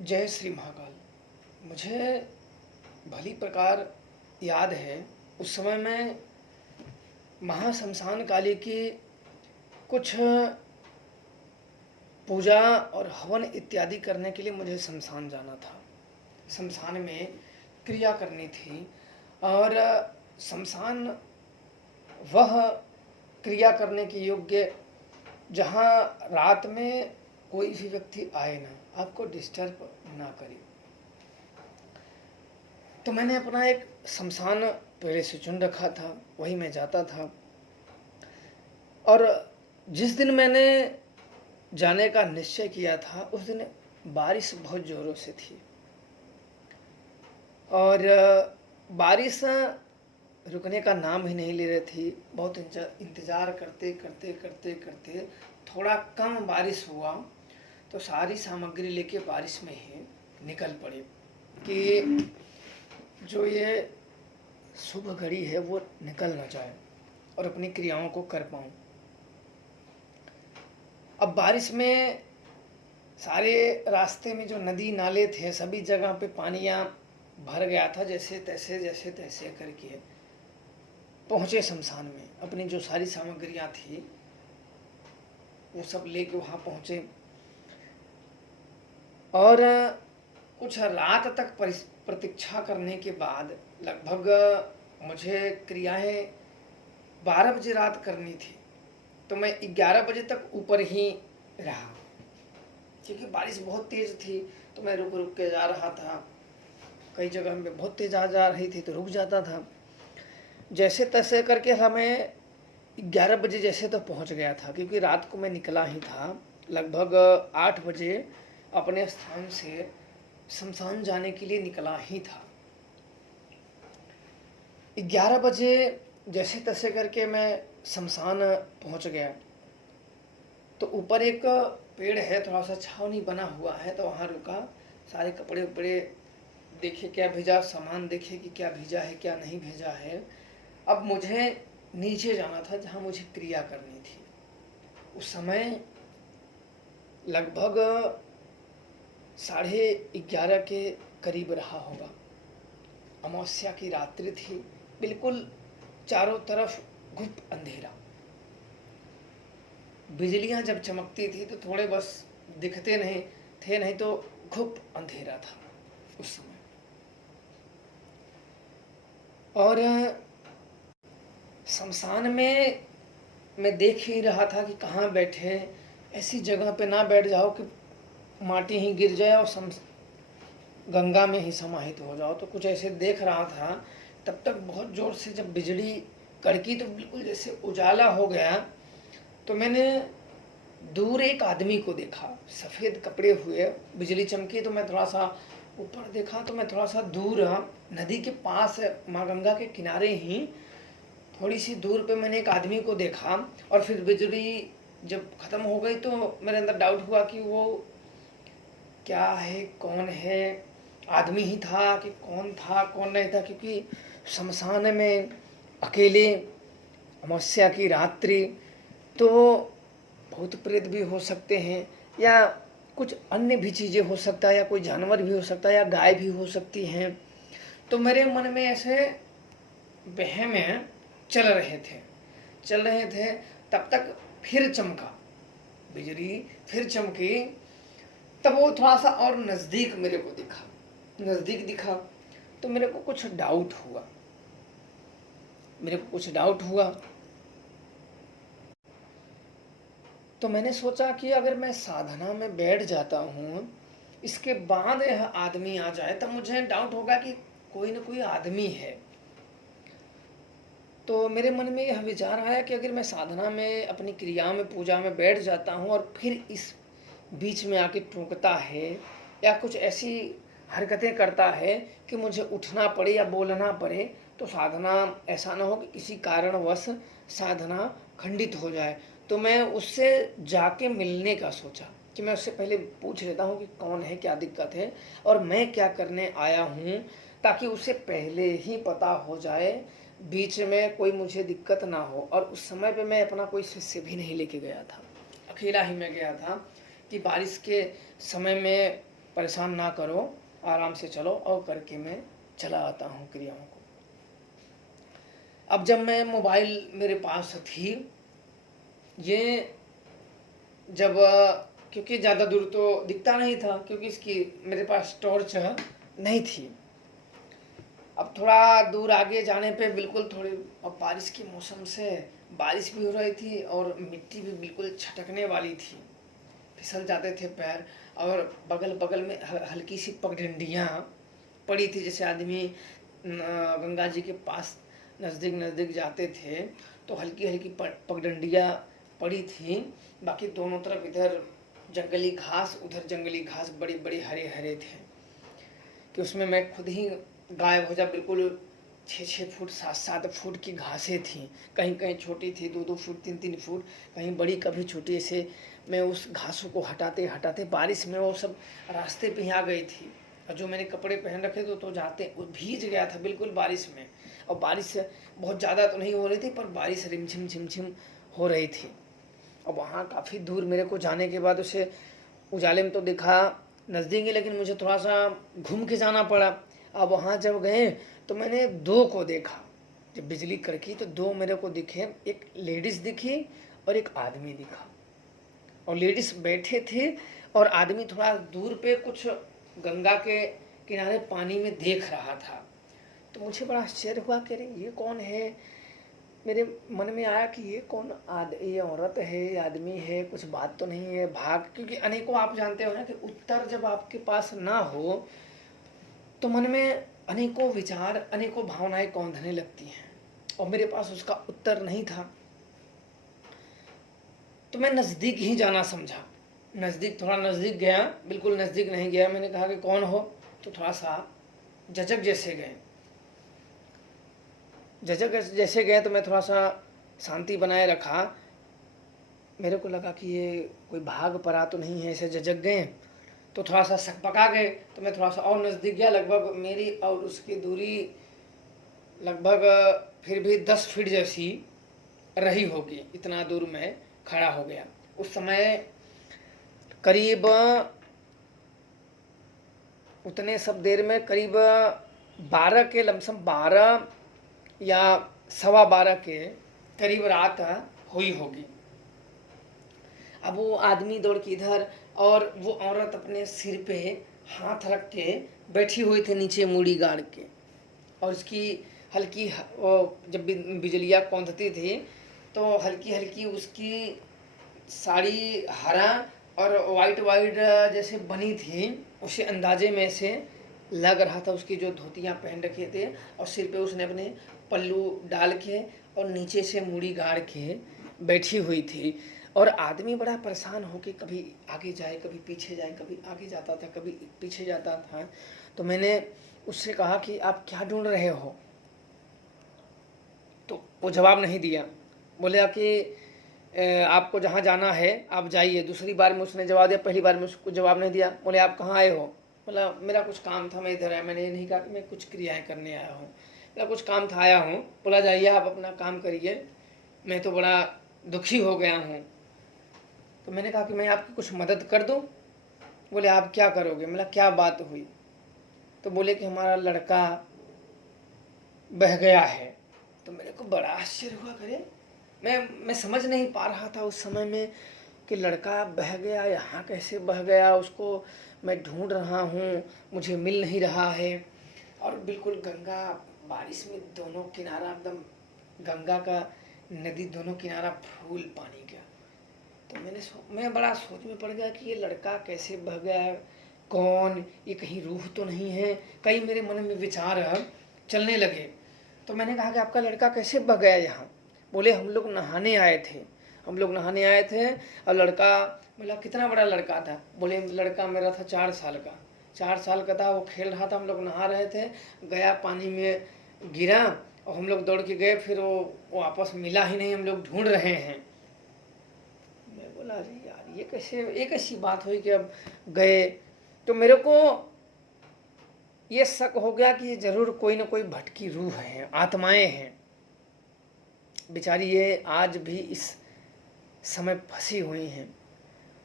जय श्री महाकाल। मुझे भली प्रकार याद है, उस समय मैं महाशमशान काली की कुछ पूजा और हवन इत्यादि करने के लिए मुझे शमशान जाना था। शमशान में क्रिया करनी थी और शमशान वह क्रिया करने के योग्य जहाँ रात में कोई भी व्यक्ति आए ना, आपको डिस्टर्ब ना करे। तो मैंने अपना एक शमशान पहले से चुन रखा था, वही मैं जाता था। और जिस दिन मैंने जाने का निश्चय किया था उस दिन बारिश बहुत ज़ोरों से थी और बारिश रुकने का नाम ही नहीं ले रही थी। बहुत इंतज़ार करते करते करते करते थोड़ा कम बारिश हुआ तो सारी सामग्री लेके बारिश में ही निकल पड़े कि जो ये शुभ घड़ी है वो निकल ना जाए और अपनी क्रियाओं को कर पाऊँ। अब बारिश में सारे रास्ते में जो नदी नाले थे सभी जगह पे पानियाँ भर गया था। जैसे तैसे करके पहुँचे शमशान में। अपनी जो सारी सामग्रियाँ थी वो सब लेके वहाँ पहुँचे और कुछ रात तक प्रतीक्षा करने के बाद लगभग मुझे क्रियाएं 12 बजे रात करनी थी, तो मैं 11 बजे तक ऊपर ही रहा क्योंकि बारिश बहुत तेज़ थी। तो मैं रुक रुक के जा रहा था, कई जगह में बहुत तेज़ आ जा रही थी तो रुक जाता था। जैसे तैसे करके हमें 11 बजे जैसे तो पहुंच गया था क्योंकि रात को मैं निकला ही था। लगभग 8 बजे अपने स्थान से शमशान जाने के लिए निकला ही था। 11 बजे जैसे तैसे करके मैं शमशान पहुंच गया तो ऊपर एक पेड़ है, थोड़ा सा छावनी बना हुआ है, तो वहाँ रुका। सारे कपड़े उपड़े देखे क्या भेजा, सामान देखे कि क्या भेजा है क्या नहीं भेजा है। अब मुझे नीचे जाना था जहाँ मुझे क्रिया करनी थी। उस समय लगभग 11:30 के करीब रहा होगा। अमावस्या की रात्रि थी, बिल्कुल चारों तरफ घुप अंधेरा। बिजलियां जब चमकती थी तो थोड़े बस दिखते नहीं थे, नहीं तो घुप अंधेरा था उस समय। और शमशान में मैं देख ही रहा था कि कहाँ बैठे, ऐसी जगह पे ना बैठ जाओ कि माटी ही गिर जाए और गंगा में ही समाहित हो जाओ। तो कुछ ऐसे देख रहा था। तब तक बहुत ज़ोर से जब बिजली कड़की तो बिल्कुल जैसे उजाला हो गया। तो मैंने दूर एक आदमी को देखा, सफ़ेद कपड़े हुए, बिजली चमकी तो मैं थोड़ा सा ऊपर देखा तो मैं थोड़ा सा दूर नदी के पास माँ गंगा के किनारे ही थोड़ी सी दूर पे मैंने एक आदमी को देखा। और फिर बिजली जब ख़त्म हो गई तो मेरे अंदर डाउट हुआ कि वो क्या है, कौन है, आदमी ही था कि कौन था कौन नहीं था, क्योंकि शमशान में अकेले अमावस्या की रात्रि तो भूत प्रेत भी हो सकते हैं या कुछ अन्य भी चीज़ें हो सकता है या कोई जानवर भी हो सकता है या गाय भी हो सकती हैं। तो मेरे मन में ऐसे वहम चल रहे थे। तब तक फिर चमका, बिजली फिर चमकी। तब वो थोड़ा सा और नज़दीक मेरे को दिखा तो मेरे को कुछ डाउट हुआ। तो मैंने सोचा कि अगर मैं साधना में बैठ जाता हूँ, इसके बाद यह आदमी आ जाए तब मुझे डाउट होगा कि कोई ना कोई आदमी है। तो मेरे मन में यह विचार आया कि अगर मैं साधना में अपनी क्रिया में पूजा में बैठ जाता हूँ और फिर इस बीच में आके टूकता है या कुछ ऐसी हरकतें करता है कि मुझे उठना पड़े या बोलना पड़े, तो साधना ऐसा ना हो कि किसी कारणवश साधना खंडित हो जाए। तो मैं उससे जाके मिलने का सोचा कि मैं उससे पहले पूछ लेता हूँ कि कौन है, क्या दिक्कत है और मैं क्या करने आया हूँ, ताकि उसे पहले ही पता हो जाए, बीच में कोई मुझे दिक्कत ना हो। और उस समय पे मैं अपना कोई शिष्य भी नहीं लेके गया था, अकेला ही मैं गया था कि बारिश के समय में परेशान ना करो, आराम से चलो। और करके मैं चला आता हूँ क्रियाओं को। अब जब मैं मोबाइल मेरे पास थी, ये जब क्योंकि ज़्यादा दूर तो दिखता नहीं था, क्योंकि इसकी मेरे पास टॉर्च नहीं थी। अब थोड़ा दूर आगे जाने पे बिल्कुल थोड़ी, अब बारिश के मौसम से बारिश भी हो रही थी और मिट्टी भी बिल्कुल छटकने वाली थी, फिसल जाते थे पैर। और बगल बगल में हल्की सी पगडंडियाँ पड़ी थी, जैसे आदमी गंगा जी के पास नज़दीक नज़दीक जाते थे तो हल्की हल्की पगडंडियाँ पड़ी थी। बाकी दोनों तरफ इधर जंगली घास, उधर जंगली घास, बड़ी बड़ी हरे हरे थे कि उसमें मैं खुद ही गायब हो जा। बिल्कुल 6-6 फुट 7-7 फुट की घासें थी, कहीं कहीं छोटी थी 2-2 फुट 3-3 फुट, कहीं बड़ी कभी छोटी। ऐसे मैं उस घासों को हटाते हटाते बारिश में वो सब रास्ते पे ही आ गई थी। और जो मैंने कपड़े पहन रखे थे तो जाते वो भीज गया था बिल्कुल बारिश में। और बारिश बहुत ज़्यादा तो नहीं हो रही थी, पर बारिश रिमझिम झिमझिम हो रही थी। और वहाँ काफ़ी दूर मेरे को जाने के बाद उसे उजाले में तो दिखा नज़दीक ही, लेकिन मुझे थोड़ा सा घूम के जाना पड़ा। अब वहाँ जब गए तो मैंने 2 को देखा, जब बिजली कड़की तो 2 मेरे को दिखे, एक लेडीज़ दिखी और एक आदमी दिखा। और लेडीज़ बैठे थे और आदमी थोड़ा दूर पे कुछ गंगा के किनारे पानी में देख रहा था। तो मुझे बड़ा आश्चर्य हुआ कि अरे ये कौन है। मेरे मन में आया कि ये कौन ये औरत है, ये आदमी है, कुछ बात तो नहीं है। भाग, क्योंकि अनेकों, आप जानते हो ना कि उत्तर जब आपके पास ना हो तो मन में अनेकों विचार, अनेकों भावनाएं कौंधने लगती हैं। और मेरे पास उसका उत्तर नहीं था, तो मैं नज़दीक ही जाना समझा। नज़दीक, थोड़ा नज़दीक गया, बिल्कुल नज़दीक नहीं गया। मैंने कहा कि कौन हो, तो थोड़ा सा झिझक जैसे गए। झिझक जैसे गए तो मैं थोड़ा सा शांति बनाए रखा। मेरे को लगा कि ये कोई भाग पड़ा तो नहीं है, ऐसे झिझक गए तो थोड़ा सा सकपका गए। तो मैं थोड़ा सा और नज़दीक गया, लगभग मेरी और उसकी दूरी लगभग फिर भी 10 फीट जैसी रही होगी। इतना दूर मैं खड़ा हो गया। उस समय करीब उतने सब देर में करीब 12 के लमसम, 12 या 12:15 के करीब रात हुई होगी। अब वो आदमी दौड़ के इधर, और वो औरत अपने सिर पे हाथ रख के बैठी हुई थी नीचे मुड़ी गाड़ के। और उसकी हल्की जब बिजलियाँ कौंधती थी तो हल्की हल्की उसकी साड़ी हरा और वाइट वाइट जैसे बनी थी, उसे अंदाजे में से लग रहा था। उसकी जो धोतियाँ पहन रखे थे और सिर पे उसने अपने पल्लू डाल के और नीचे से मुड़ी गाड़ के बैठी हुई थी। और आदमी बड़ा परेशान हो के कभी आगे जाए, कभी पीछे जाए, कभी आगे जाता था, कभी पीछे जाता था। तो मैंने उससे कहा कि आप क्या ढूंढ रहे हो, तो वो जवाब नहीं दिया। बोले कि आपको जहाँ जाना है आप जाइए। दूसरी बार में उसने जवाब दिया, पहली बार में उसको जवाब नहीं दिया। बोले आप कहाँ आए हो, बोला मेरा कुछ काम था, मैं इधर आया। मैंने ये नहीं कहा कि मैं कुछ क्रियाएं करने आया हूँ, मेरा कुछ काम था, आया हूँ। बोला जाइए आप अपना काम करिए, मैं तो बड़ा दुखी हो गया हूँ। तो मैंने कहा कि मैं आपकी कुछ मदद कर दूँ। बोले आप क्या करोगे। बोला क्या बात हुई। तो बोले कि हमारा लड़का बह गया है। तो मेरे को बड़ा आश्चर्य हुआ, करे मैं समझ नहीं पा रहा था उस समय में कि लड़का बह गया, यहाँ कैसे बह गया, उसको मैं ढूंढ रहा हूँ, मुझे मिल नहीं रहा है। और बिल्कुल गंगा, बारिश में दोनों किनारा एकदम गंगा का, नदी दोनों किनारा फूल पानी का। तो मैं बड़ा सोच में पड़ गया कि ये लड़का कैसे बह गया, कौन, ये कहीं रूह तो नहीं है। कई मेरे मन में विचार चलने लगे। तो मैंने कहा कि आपका लड़का कैसे बह गया यहाँ। बोले हम लोग नहाने आए थे, हम लोग नहाने आए थे और लड़का, बोला कितना बड़ा लड़का था। बोले लड़का मेरा था 4 साल का, 4 साल का था, वो खेल रहा था, हम लोग नहा रहे थे, गया पानी में गिरा और हम लोग दौड़ के गए, फिर वो वापस मिला ही नहीं, हम लोग ढूंढ रहे हैं। मैं बोला अरे यार ये कैसे, एक ऐसी बात हुई कि अब गए। तो मेरे को ये शक हो गया कि जरूर कोई ना कोई भटकी रूह है, आत्माएं हैं बेचारी, ये आज भी इस समय फंसी हुई हैं।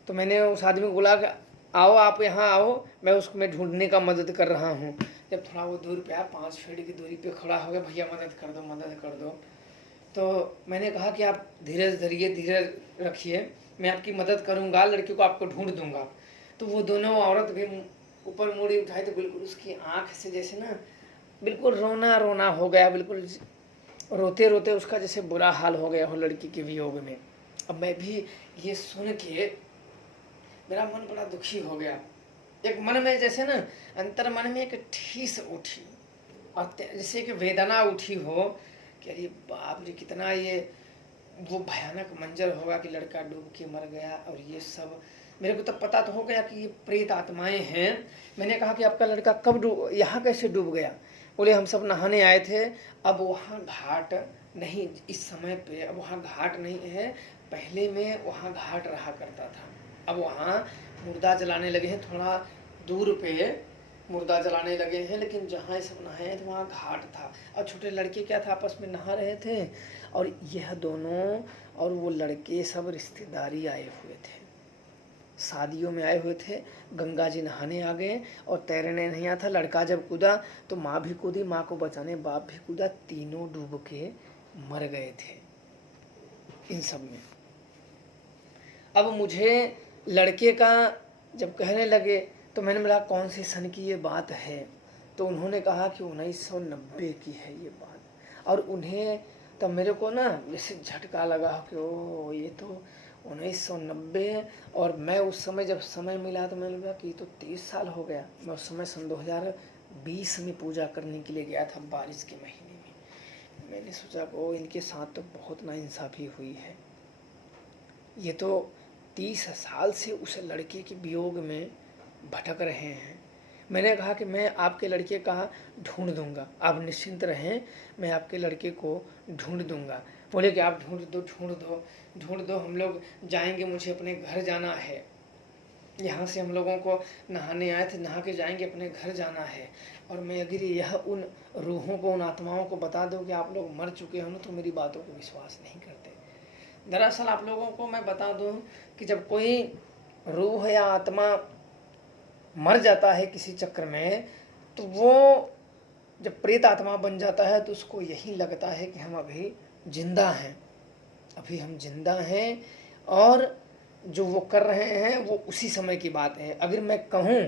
तो मैंने उस आदमी को बोला कि आओ आप यहाँ आओ, मैं उसको मैं ढूंढने का मदद कर रहा हूँ। जब थोड़ा वो दूर पे आया, 5 फीट की दूरी पे खड़ा हो गया, भैया मदद कर दो मदद कर दो। तो मैंने कहा कि आप धीरज धरिए, धीरज रखिए, मैं आपकी मदद करूँगा, लड़के को आपको ढूंढ दूंगा। तो वो दोनों औरत भी ऊपर मुड़ी उठाई तो बिल्कुल उसकी आँख से जैसे ना बिल्कुल रोना रोना हो गया, बिल्कुल रोते रोते उसका जैसे बुरा हाल हो गया हो लड़की के वियोग में। अब मैं भी ये सुन के मेरा मन बड़ा दुखी हो गया। एक मन में जैसे ना अंतर मन में एक ठेस उठी और जैसे कि वेदना उठी हो कि अरे बाप रे, कितना ये वो भयानक मंजर होगा कि लड़का डूब के मर गया। और ये सब मेरे को तो पता तो हो गया कि ये प्रेत आत्माएं हैं। मैंने कहा कि आपका लड़का कब डूब, यहाँ कैसे डूब गया? बोले हम सब नहाने आए थे, अब वहाँ घाट नहीं, इस समय पे अब वहाँ घाट नहीं है, पहले में वहाँ घाट रहा करता था, अब वहाँ मुर्दा जलाने लगे हैं, थोड़ा दूर पे मुर्दा जलाने लगे हैं, लेकिन जहाँ सब नहाए थे वहाँ घाट था। और छोटे लड़के क्या था, आपस में नहा रहे थे और यह दोनों और वो लड़के सब रिश्तेदारी आए हुए थे, शादियों में आए हुए थे। गंगा जी नहाने आ गए और तैरने नहीं आता। लड़का जब कूदा तो माँ भी कूदी, माँ को बचाने बाप भी कूदा, तीनों डूब के मर गए थे इन सब में। अब मुझे लड़के का जब कहने लगे तो मैंने बोला कौन से सन की ये बात है? तो उन्होंने कहा कि 1990 की है ये बात। और उन्हें तब मेरे को ना जैसे झटका लगा कि ओ ये तो 1990। और मैं उस समय जब समय मिला तो मैंने बोला कि ये तो 30 साल हो गया। मैं उस समय सन 2020 में पूजा करने के लिए गया था, बारिश के महीने में। मैंने सोचा कि ओ इनके साथ तो बहुत नाइंसाफ़ी हुई है, ये तो 30 साल से उस लड़के के वियोग में भटक रहे हैं। मैंने कहा कि मैं आपके लड़के का ढूंढ दूंगा, आप निश्चिंत रहें, मैं आपके लड़के को ढूंढ दूंगा। बोले कि आप ढूंढ दो ढूंढ दो ढूंढ दो, हम लोग जाएंगे, मुझे अपने घर जाना है, यहाँ से हम लोगों को नहाने आए थे, नहा के जाएंगे, अपने घर जाना है। और मैं अगर यह उन रूहों को, उन आत्माओं को बता दूं कि आप लोग मर चुके हो ना, तो मेरी बातों को विश्वास नहीं करते। दरअसल आप लोगों को मैं बता दूं कि जब कोई रूह या आत्मा मर जाता है किसी चक्र में, तो वो जब प्रेत आत्मा बन जाता है तो उसको यही लगता है कि हम अभी जिंदा हैं, अभी हम जिंदा हैं, और जो वो कर रहे हैं वो उसी समय की बात है। अगर मैं कहूँ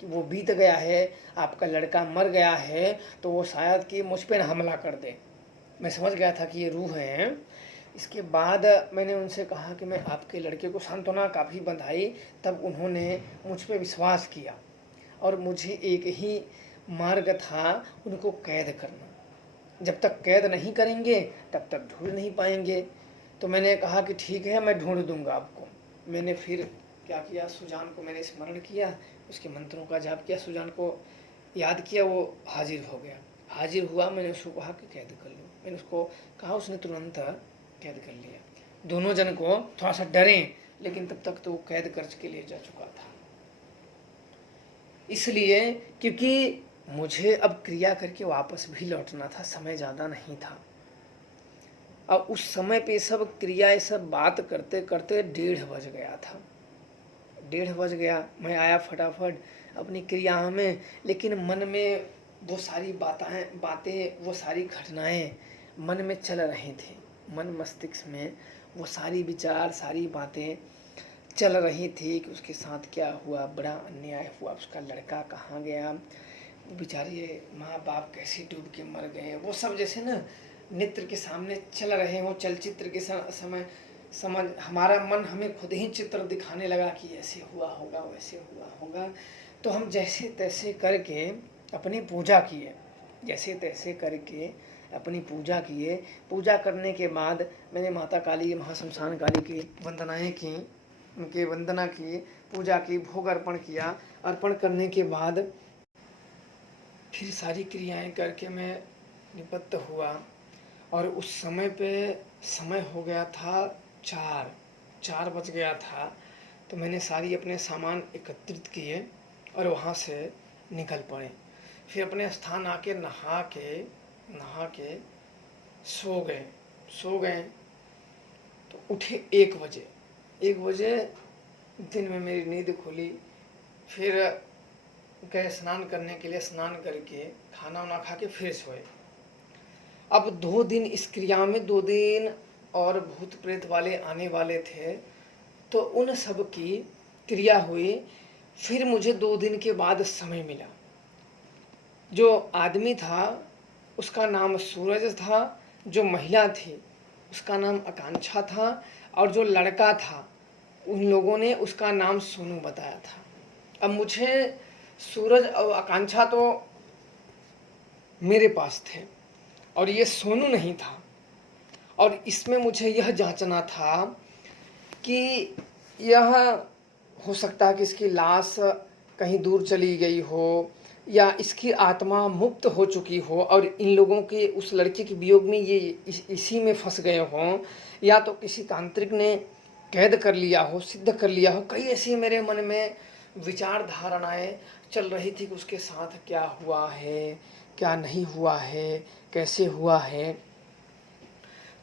कि वो बीत गया है, आपका लड़का मर गया है, तो वो शायद कि मुझ पर हमला कर दे। मैं समझ गया था कि ये रूह हैं। इसके बाद मैंने उनसे कहा कि मैं आपके लड़के को सांत्वना काफ़ी बंधाई, तब उन्होंने मुझ पर विश्वास किया। और मुझे एक ही मार्ग था, उनको कैद करना। जब तक कैद नहीं करेंगे तब तक ढूंढ नहीं पाएंगे। तो मैंने कहा कि ठीक है, मैं ढूंढ दूंगा आपको। मैंने फिर क्या किया, सुजान को मैंने स्मरण किया, उसके मंत्रों का जाप किया, सुजान को याद किया, वो हाजिर हो गया। हाजिर हुआ, मैंने उसको कहा कि कैद कर लो, मैंने उसको कहा, उसने तुरंत कैद कर लिया। दोनों जन को थोड़ा सा डरे, लेकिन तब तक तो वो कैद करके ले जा चुका था। इसलिए क्योंकि मुझे अब क्रिया करके वापस भी लौटना था, समय ज़्यादा नहीं था। अब उस समय पे सब क्रिया, सब बात करते करते 1:30 बज गया था। 1:30 बज गया, मैं आया फटाफट अपनी क्रियाओं में, लेकिन मन में वो सारी बातें, वो सारी घटनाएं मन में चल रही थी। मन मस्तिष्क में वो सारी विचार, सारी बातें चल रही थी कि उसके साथ क्या हुआ, बड़ा अन्याय हुआ, उसका लड़का कहाँ गया, बेचारे माँ बाप कैसे डूब के मर गए। वो सब जैसे ना नेत्र के सामने चल रहे हो, चलचित्र के समय समझ हमारा मन हमें खुद ही चित्र दिखाने लगा कि ऐसे हुआ होगा, वैसे हुआ होगा। तो हम जैसे तैसे करके अपनी पूजा किए, जैसे तैसे करके अपनी पूजा किए। पूजा करने के बाद मैंने माता काली, महाशमशान काली की वंदनाएँ की, उनकी वंदना की, पूजा की, भोग अर्पण किया। अर्पण करने के बाद फिर सारी क्रियाएं करके मैं निपत्त हुआ। और उस समय पे समय हो गया था 4 बज गया था। तो मैंने सारी अपने सामान एकत्रित किए और वहाँ से निकल पड़े। फिर अपने स्थान आके नहा के सो गए। तो उठे 1 बजे। 1 बजे दिन में मेरी नींद खुली। फिर गए स्नान करने के लिए, स्नान करके खाना वाना खा के फिर सोए। अब 2 दिन इस क्रिया में, 2 दिन और भूत प्रेत वाले आने वाले थे, तो उन सब की क्रिया हुई। फिर मुझे 2 दिन के बाद समय मिला। जो आदमी था उसका नाम सूरज था, जो महिला थी उसका नाम आकांक्षा था, और जो लड़का था उन लोगों ने उसका नाम सोनू बताया था। अब मुझे सूरज और आकांक्षा तो मेरे पास थे और ये सोनू नहीं था, और इसमें मुझे यह जांचना था कि यह हो सकता है कि इसकी लाश कहीं दूर चली गई हो, या इसकी आत्मा मुक्त हो चुकी हो और इन लोगों के उस लड़के के वियोग में ये इसी में फंस गए हों, या तो किसी तांत्रिक ने कैद कर लिया हो, सिद्ध कर लिया हो। कई ऐसी मेरे मन में विचार धारणाएं चल रही थी कि उसके साथ क्या हुआ है, क्या नहीं हुआ है, कैसे हुआ है।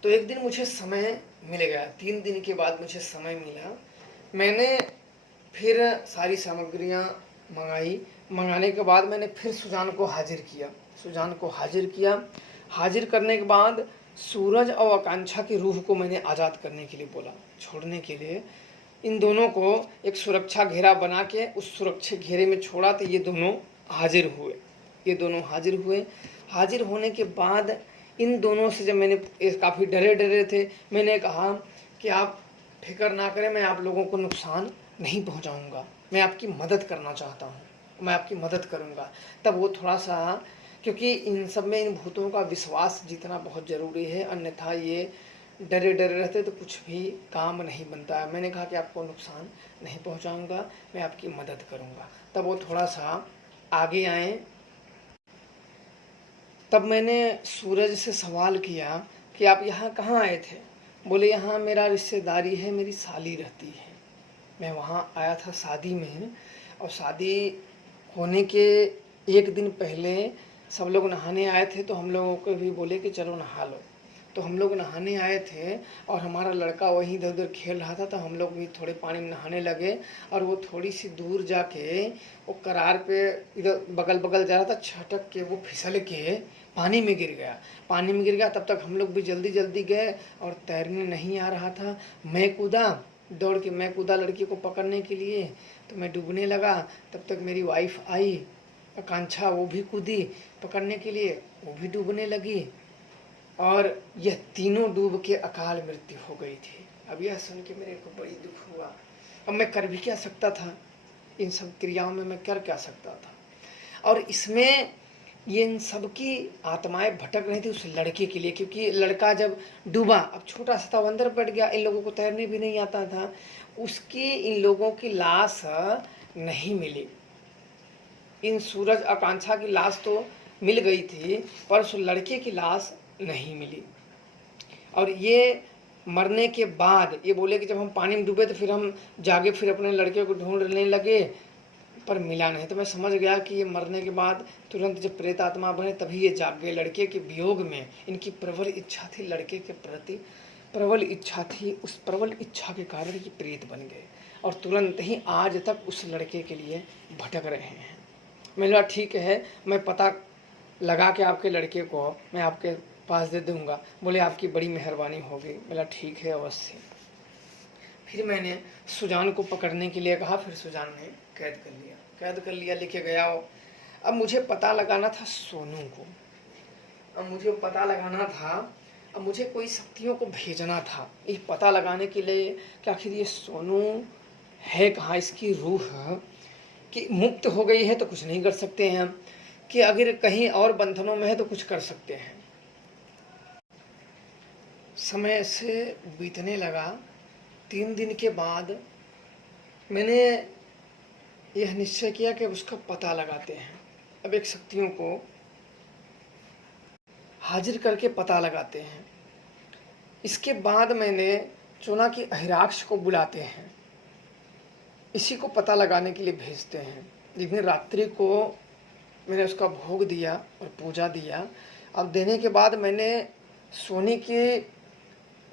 तो एक दिन मुझे समय मिल गया, 3 दिन के बाद मुझे समय मिला। मैंने फिर सारी सामग्रियां मंगाने के बाद मैंने फिर सुजान को हाजिर किया। हाजिर करने के बाद सूरज और आकांक्षा की रूह को मैंने आज़ाद करने के लिए बोला, छोड़ने के लिए। इन दोनों को एक सुरक्षा घेरा बना के उस सुरक्षा घेरे में छोड़ा, तो ये दोनों हाजिर हुए। हाजिर होने के बाद इन दोनों से जब मैंने, काफ़ी डरे थे, मैंने कहा कि आप फिक्र ना करें, मैं आप लोगों को नुकसान नहीं पहुंचाऊंगा, मैं आपकी मदद करना चाहता हूं, मैं आपकी मदद करूंगा। तब वो थोड़ा सा, क्योंकि इन सब में इन भूतों का विश्वास जीतना बहुत ज़रूरी है, अन्यथा ये डरे रहते तो कुछ भी काम नहीं बनता है। मैंने कहा कि आपको नुकसान नहीं पहुंचाऊंगा, मैं आपकी मदद करूंगा। तब वो थोड़ा सा आगे आए। तब मैंने सूरज से सवाल किया कि आप यहाँ कहाँ आए थे? बोले यहाँ मेरा रिश्तेदारी है, मेरी साली रहती है, मैं वहाँ आया था शादी में। और शादी होने के 1 दिन पहले सब लोग नहाने आए थे, तो हम लोगों को भी बोले कि चलो नहा लो। तो हम लोग नहाने आए थे और हमारा लड़का वहीं इधर उधर खेल रहा था, तो हम लोग भी थोड़े पानी में नहाने लगे। और वो थोड़ी सी दूर जाके वो करार पे इधर बगल बगल जा रहा था, छटक के वो फिसल के पानी में गिर गया। तब तक हम लोग भी जल्दी जल्दी गए, और तैरने नहीं आ रहा था। दौड़ के मैं कूदा लड़की को पकड़ने के लिए, तो मैं डूबने लगा। तब तक मेरी वाइफ आई आकांक्षा, वो भी कूदी पकड़ने के लिए, वो भी डूबने लगी, और यह तीनों डूब के अकाल मृत्यु हो गई थी। अब यह सुन के मेरे को बड़ी दुख हुआ। अब मैं कर भी क्या सकता था, इन सब क्रियाओं में मैं कर क्या सकता था। और इसमें ये इन सब की आत्माएं भटक रही थी उस लड़के के लिए, क्योंकि लड़का जब डूबा, अब छोटा सा था, अंदर बैठ गया, इन लोगों को तैरने भी नहीं आता था, उसकी इन लोगों की लाश नहीं मिली। इन सूरज आकांक्षा की लाश तो मिल गई थी, पर उस लड़के की लाश नहीं मिली। और ये मरने के बाद ये बोले कि जब हम पानी में डूबे तो फिर हम जागे, फिर अपने लड़के को ढूंढने लगे, पर मिला नहीं। तो मैं समझ गया कि ये मरने के बाद तुरंत जब प्रेत आत्मा बने तभी ये जाग गए। लड़के के वियोग में इनकी प्रबल इच्छा थी, लड़के के प्रति प्रबल इच्छा थी, उस प्रबल इच्छा के कारण ये प्रेत बन गए, और तुरंत ही आज तक उस लड़के के लिए भटक रहे हैं। मैंने कहा ठीक है, मैं पता लगा के आपके लड़के को मैं आपके पास दे दूंगा। बोले आपकी बड़ी मेहरबानी होगी। बोला ठीक है, अवश्य। फिर मैंने सुजान को पकड़ने के लिए कहा, फिर सुजान ने कैद कर लिया, लेके गया। अब मुझे पता लगाना था सोनू को, अब मुझे कोई शक्तियों को भेजना था ये पता लगाने के लिए कि आखिर ये सोनू है कहाँ, इसकी रूह कि मुक्त हो गई है तो कुछ नहीं कर सकते हैं, कि अगर कहीं और बंधनों में है तो कुछ कर सकते हैं। समय से बीतने लगा। 3 दिन के बाद मैंने यह निश्चय किया कि उसका पता लगाते हैं। अब एक शक्तियों को हाजिर करके पता लगाते हैं। इसके बाद मैंने चुना कि अहिराक्ष को बुलाते हैं, इसी को पता लगाने के लिए भेजते हैं। एक दिन रात्रि को मैंने उसका भोग दिया और पूजा दिया। अब देने के बाद मैंने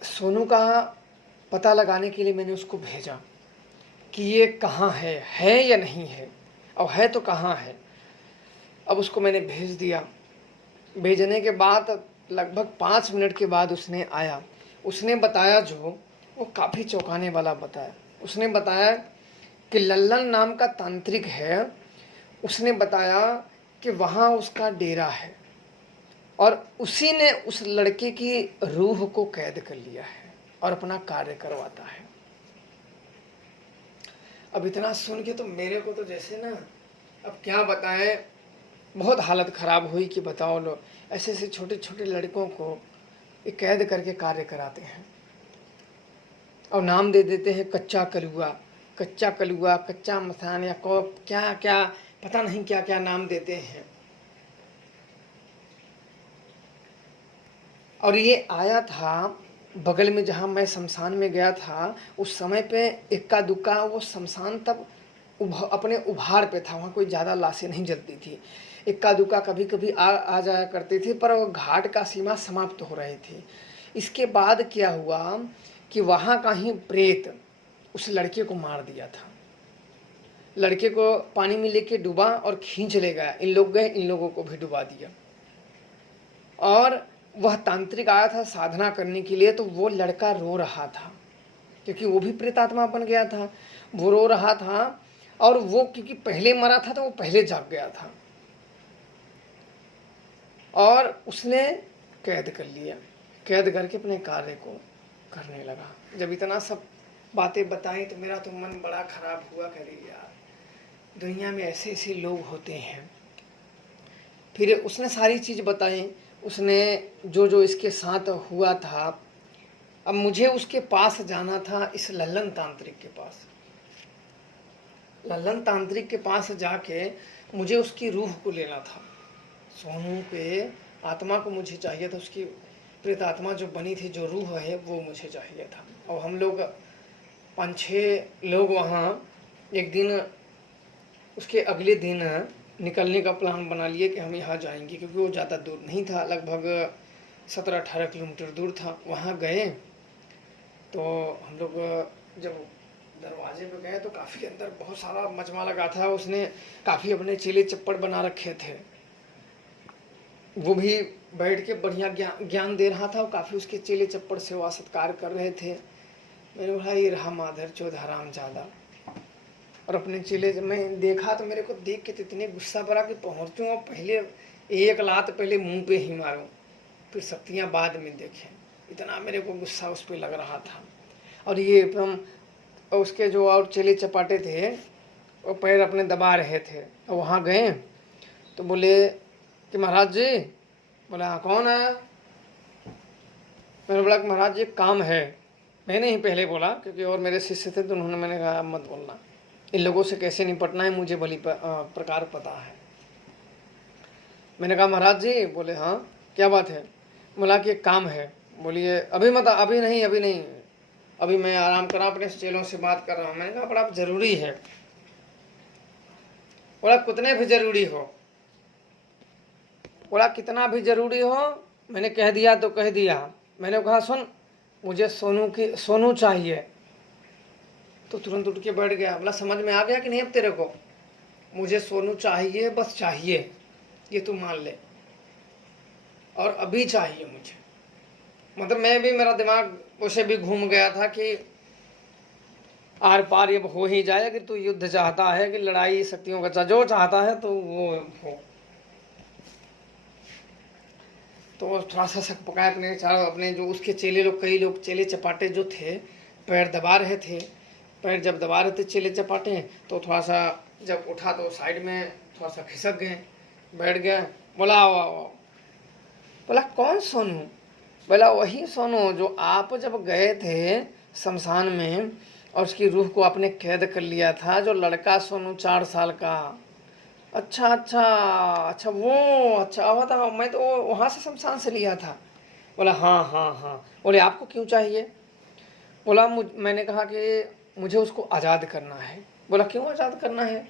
सोनू का पता लगाने के लिए मैंने उसको भेजा कि ये कहाँ है या नहीं है, और है तो कहाँ है। अब उसको मैंने भेज दिया। भेजने के बाद लगभग 5 मिनट के बाद उसने आया। उसने बताया जो वो काफ़ी चौंकाने वाला बताया। उसने बताया कि लल्लन नाम का तांत्रिक है, उसने बताया कि वहाँ उसका डेरा है और उसी ने उस लड़के की रूह को कैद कर लिया है और अपना कार्य करवाता है। अब इतना सुन के तो मेरे को तो जैसे ना, अब क्या बताएं, बहुत हालत ख़राब हुई कि बताओ लो, ऐसे ऐसे छोटे छोटे लड़कों को ये कैद करके कार्य कराते हैं और नाम दे देते हैं कच्चा कलुआ, कच्चा कलुआ, कच्चा मसान, या को क्या क्या पता नहीं क्या क्या नाम देते हैं। और ये आया था बगल में जहाँ मैं शमशान में गया था, उस समय पे इक्का दुक्का वो शमशान तब अपने उभार पे था, वहाँ कोई ज़्यादा लाशें नहीं जलती थी। इक्का दुक्का कभी कभी आ जाया करते थे, पर वो घाट का सीमा समाप्त हो रही थी। इसके बाद क्या हुआ कि वहाँ का ही प्रेत उस लड़के को मार दिया था। लड़के को पानी में लेके डुबा और खींच ले गया। इन लोग गए, इन लोगों को भी डुबा दिया। और वह तांत्रिक आया था साधना करने के लिए, तो वो लड़का रो रहा था क्योंकि वो भी प्रेतात्मा बन गया था। वो रो रहा था और वो क्योंकि पहले मरा था तो वो पहले जाग गया था और उसने कैद कर लिया। कैद करके अपने कार्य को करने लगा। जब इतना सब बातें बताई तो मेरा तो मन बड़ा खराब हुआ। कह रही यार, दुनिया में ऐसे ऐसे लोग होते हैं। फिर उसने सारी चीज़ बताई, उसने जो जो इसके साथ हुआ था। अब मुझे उसके पास जाना था, इस लल्लन तांत्रिक के पास। लल्लन तांत्रिक के पास जाके मुझे उसकी रूह को लेना था। सोनू के आत्मा को मुझे चाहिए था, उसकी प्रेत आत्मा जो बनी थी, जो रूह है, वो मुझे चाहिए था। और हम लोग 5-6 लोग वहाँ एक दिन, उसके अगले दिन निकलने का प्लान बना लिए कि हम यहाँ जाएंगे, क्योंकि वो ज़्यादा दूर नहीं था, लगभग 17-18 किलोमीटर दूर था। वहाँ गए तो हम लोग जब दरवाजे पे गए तो काफ़ी अंदर बहुत सारा मजमा लगा था। उसने काफ़ी अपने चेले चप्पड़ बना रखे थे। वो भी बैठ के बढ़िया ज्ञान दे रहा था। वो काफ़ी उसके चेले चप्पड़ सेवा सत्कार कर रहे थे। मैंने बोला ये रहा माधर चौध हराम ज़्यादा। और अपने चेले जब मैं देखा तो मेरे को देख के तो इतने गुस्सा पड़ा कि पहुँचूँ और पहले एक लात पहले मुंह पे ही मारूं, फिर शक्तियाँ बाद में देखें। इतना मेरे को गुस्सा उस पर लग रहा था। और ये हम उसके जो और चेले चपाटे थे वो पैर अपने दबा रहे थे। और वहाँ गए तो बोले कि महाराज जी। बोला हाँ कौन है। मैंने बोला कि महाराज जी काम है। मैंने ही पहले बोला क्योंकि और मेरे शिष्य थे तो उन्होंने, मैंने कहा मत बोलना, इन लोगों से कैसे निपटना है मुझे भली प्रकार पता है। मैंने कहा महाराज जी। बोले हाँ क्या बात है। बोला कि एक काम है। बोलिए अभी मत, अभी नहीं, अभी नहीं, अभी मैं आराम करा अपने चेलों से बात कर रहा हूँ। मैंने कहा बड़ा ज़रूरी है। बोला कितने भी ज़रूरी हो। बोला कितना भी ज़रूरी हो। मैंने कह दिया तो कह दिया। मैंने कहा सुन, मुझे सोनू चाहिए। तो तुरंत उठ के बैठ गया। बोला समझ में आ गया कि नहीं अब तेरे को। मुझे सोनू चाहिए, बस चाहिए, ये तू मान ले, और अभी चाहिए मुझे। मतलब मैं भी, मेरा दिमाग उसे भी घूम गया था कि आर पार ये हो ही जाए कि तू युद्ध चाहता है कि लड़ाई शक्तियों का जो चाहता है तो वो हो। तो थोड़ा सा शक पकाया अपने चारों, अपने जो उसके चेले लोग, कई लोग चेले चपाटे जो थे पैर दबा रहे थे। पैर जब दबा रहे थे चेले चपाटे तो थोड़ा सा जब उठा तो साइड में थोड़ा सा खिसक गए, बैठ गए। बोला आओ आओ। बोला कौन सोनू। बोला वही सोनू जो आप जब गए थे शमशान में और उसकी रूह को आपने कैद कर लिया था, जो लड़का सोनू 4 साल का। अच्छा अच्छा अच्छा, वो अच्छा हुआ था। मैं तो वहाँ से शमशान से लिया था। बोला हाँ हाँ हाँ। बोले आपको क्यों चाहिए। बोला मैंने कहा कि मुझे उसको आज़ाद करना है। बोला क्यों आज़ाद करना है।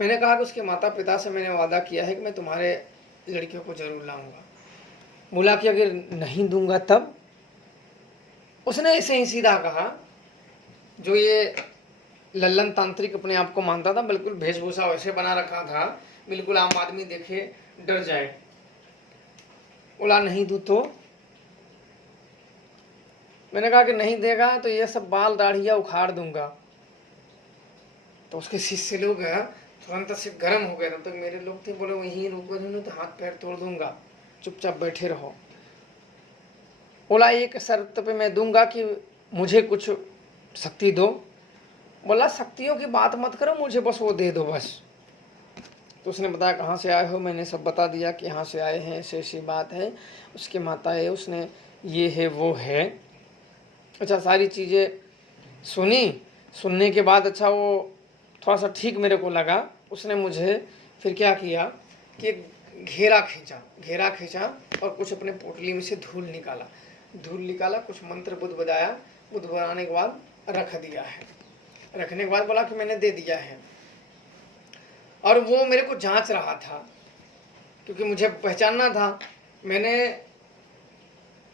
मैंने कहा कि उसके माता पिता से मैंने वादा किया है कि मैं तुम्हारे लड़कियों को ज़रूर लाऊंगा। बोला कि अगर नहीं दूंगा तब। उसने ऐसे ही सीधा कहा, जो ये लल्लन तांत्रिक अपने आप को मानता था, बिल्कुल वेशभूषा वैसे बना रखा था, बिल्कुल आम आदमी देखे डर जाए। बोला नहीं दूं तो? मैंने कहा कि नहीं देगा तो ये सब बाल दाढ़िया उखाड़ दूंगा। तो उसके शिष्य लोग तुरंत से गर्म हो गए। तब तक मेरे लोग थे, बोले वहीं रुको, तो हाथ पैर तोड़ दूंगा, चुपचाप बैठे रहो। बोला एक शर्त पे मैं दूंगा कि मुझे कुछ शक्ति दो। बोला शक्तियों की बात मत करो, मुझे बस वो दे दो बस। तो उसने बताया कहाँ से आए हो, मैंने सब बता दिया कि यहाँ से आए हैं, ऐसी ऐसी बात है। उसकी माता है, उसने ये है वो है। अच्छा सारी चीज़ें सुनी। सुनने के बाद अच्छा वो थोड़ा सा ठीक मेरे को लगा। उसने मुझे फिर क्या किया कि घेरा खींचा और कुछ अपने पोटली में से धूल निकाला, कुछ मंत्र बुदबुदाया, बुदबुदाने के बाद रख दिया है। रखने के बाद बोला कि मैंने दे दिया है। और वो मेरे को जांच रहा था, क्योंकि मुझे पहचानना था। मैंने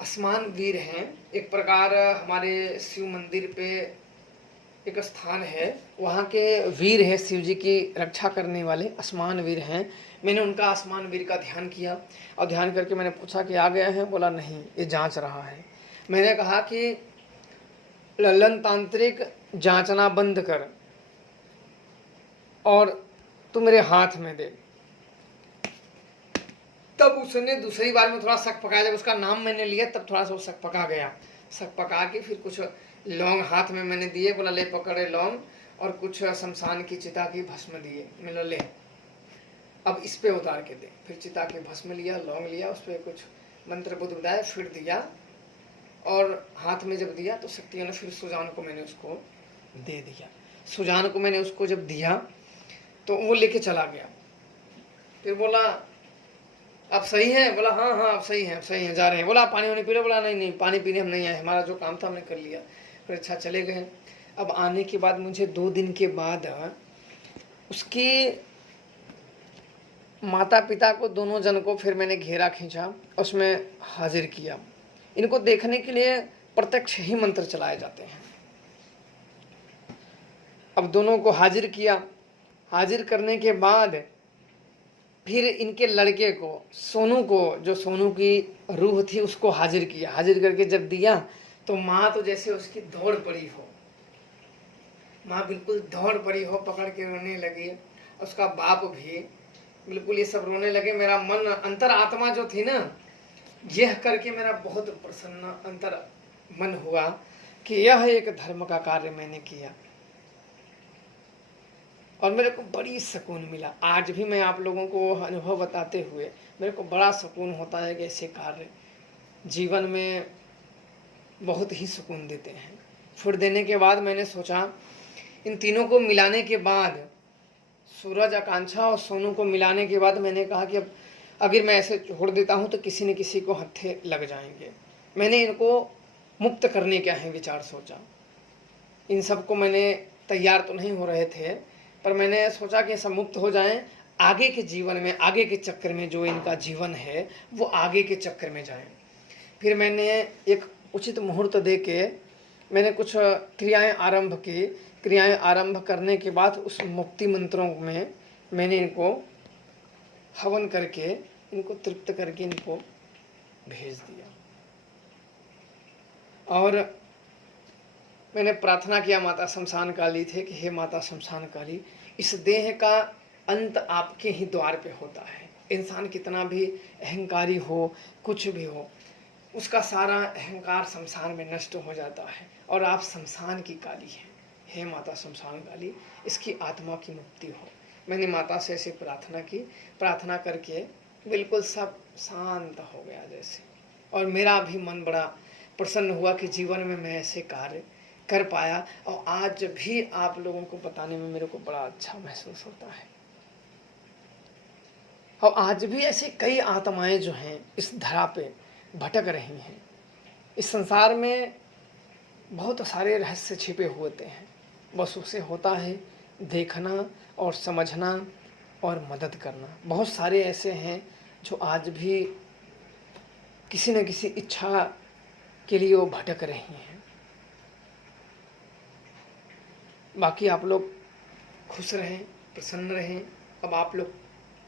आसमान वीर हैं, एक प्रकार हमारे शिव मंदिर पे एक स्थान है, वहाँ के वीर है, शिव जी की रक्षा करने वाले आसमान वीर हैं। मैंने उनका आसमान वीर का ध्यान किया और ध्यान करके मैंने पूछा कि आ गया है? बोला नहीं, ये जांच रहा है। मैंने कहा कि लल्लन तांत्रिक जांचना बंद कर और तू मेरे हाथ में दे। तब उसने दूसरी बार में थोड़ा शक पकाया, जब उसका नाम मैंने लिया तब थोड़ा सा वो शक पका गया। शक पका के फिर कुछ लौंग हाथ में मैंने दिए, बोला ले पकड़े लौंग, और कुछ शमशान की चिता की भस्म दिए। मैंने ले अब इस पे उतार के दे। फिर चिता की भस्म लिया, लौंग लिया, उस पर कुछ मंत्र बुद्ध बताया, फिर दिया। और हाथ में जब दिया तो शक्तियों ने फिर सुजान को मैंने उसको दे दिया। सुजान को मैंने उसको जब दिया तो वो लेके चला गया। फिर बोला अब सही है? बोला हाँ हाँ अब सही है, जा रहे हैं। बोला पानी वानी पी लो? बोला नहीं नहीं, पानी पीने हम नहीं आए, हमारा जो काम था हमने कर लिया। फिर अच्छा चले गए। अब आने के बाद मुझे 2 दिन के बाद उसकी माता पिता को, दोनों जन को फिर मैंने घेरा खींचा, उसमें हाजिर किया। इनको देखने के लिए प्रत्यक्ष ही मंत्र चलाए जाते हैं। अब दोनों को हाजिर किया। हाजिर करने के बाद फिर इनके लड़के को, सोनू को, जो सोनू की रूह थी, उसको हाजिर किया। हाजिर करके जब दिया तो माँ तो जैसे उसकी दौड़ पड़ी हो, माँ बिल्कुल दौड़ पड़ी हो, पकड़ के रोने लगी। उसका बाप भी बिल्कुल, ये सब रोने लगे। मेरा मन, अंतर आत्मा जो थी ना, यह करके मेरा बहुत प्रसन्न अंतर मन हुआ कि यह एक धर्म का कार्य मैंने किया और मेरे को बड़ी सुकून मिला। आज भी मैं आप लोगों को अनुभव बताते हुए मेरे को बड़ा सुकून होता है कि ऐसे कार्य जीवन में बहुत ही सुकून देते हैं। फिर देने के बाद मैंने सोचा, इन तीनों को मिलाने के बाद, सूरज, आकांक्षा और सोनू को मिलाने के बाद मैंने कहा कि अब अगर मैं ऐसे छोड़ देता हूँ तो किसी न किसी को हत्थे लग जाएंगे। मैंने इनको मुक्त करने का है विचार सोचा। इन सबको मैंने, तैयार तो नहीं हो रहे थे, पर मैंने सोचा कि सब मुक्त हो जाएं, आगे के जीवन में, आगे के चक्कर में, जो इनका जीवन है वो आगे के चक्कर में जाएं। फिर मैंने एक उचित मुहूर्त दे के मैंने कुछ क्रियाएं आरंभ की। क्रियाएं आरंभ करने के बाद उस मुक्ति मंत्रों में मैंने इनको हवन करके, इनको तृप्त करके इनको भेज दिया। और मैंने प्रार्थना किया माता शमशान काली थे कि हे माता शमशान काली, इस देह का अंत आपके ही द्वार पे होता है। इंसान कितना भी अहंकारी हो, कुछ भी हो, उसका सारा अहंकार शमशान में नष्ट हो जाता है, और आप शमशान की काली हैं। हे माता शमशान काली, इसकी आत्मा की मुक्ति हो। मैंने माता से ऐसे प्रार्थना की। प्रार्थना करके बिल्कुल सब शांत हो गया जैसे, और मेरा भी मन बड़ा प्रसन्न हुआ कि जीवन में मैं ऐसे कार्य कर पाया। और आज भी आप लोगों को बताने में मेरे को बड़ा अच्छा महसूस होता है। और आज भी ऐसे कई आत्माएं जो हैं इस धरा पे भटक रही हैं। इस संसार में बहुत सारे रहस्य छिपे होते हैं, बस उसे होता है देखना और समझना और मदद करना। बहुत सारे ऐसे हैं जो आज भी किसी न किसी इच्छा के लिए वो भटक रही हैं। बाकी आप लोग खुश रहें, प्रसन्न रहें। अब आप लोग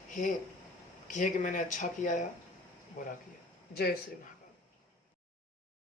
ही किए कि मैंने अच्छा किया या बुरा किया। जय श्री महाकाल।